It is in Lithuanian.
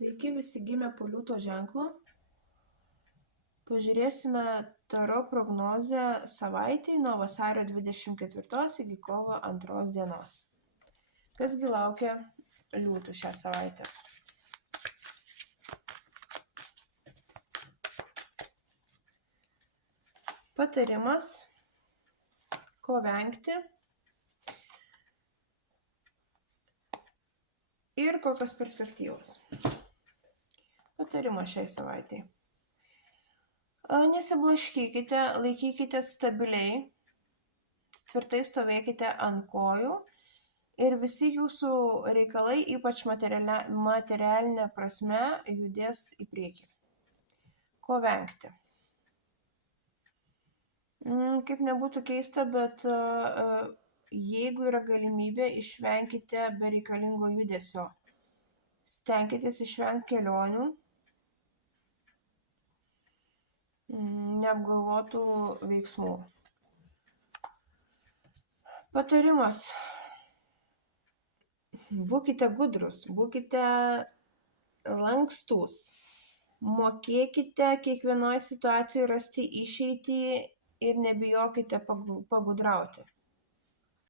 Sveiki visi gimę po liūto ženklu. Pažiūrėsime taro prognozę savaitei nuo vasario 24 iki kovo 2 dienos. Kasgi laukia liūtų šią savaitę? Patarimas, ko vengti ir kokios perspektyvos. Patarimas šiai savaitai. Nesiblaškykite, laikykite stabiliai, tvirtai stovėkite ant kojų ir visi jūsų reikalai, ypač materialinė prasme, judės į priekį. Ko vengti? Kaip nebūtų keista, bet jeigu yra galimybė, išvenkite bereikalingo judesio. Stenkitės išvengti kelionių, neapgalvotų veiksmų. Patarimas. Būkite gudrus, būkite lankstūs. Mokėkite kiekvienoje situacijoje rasti išeitį ir nebijokite pagudrauti.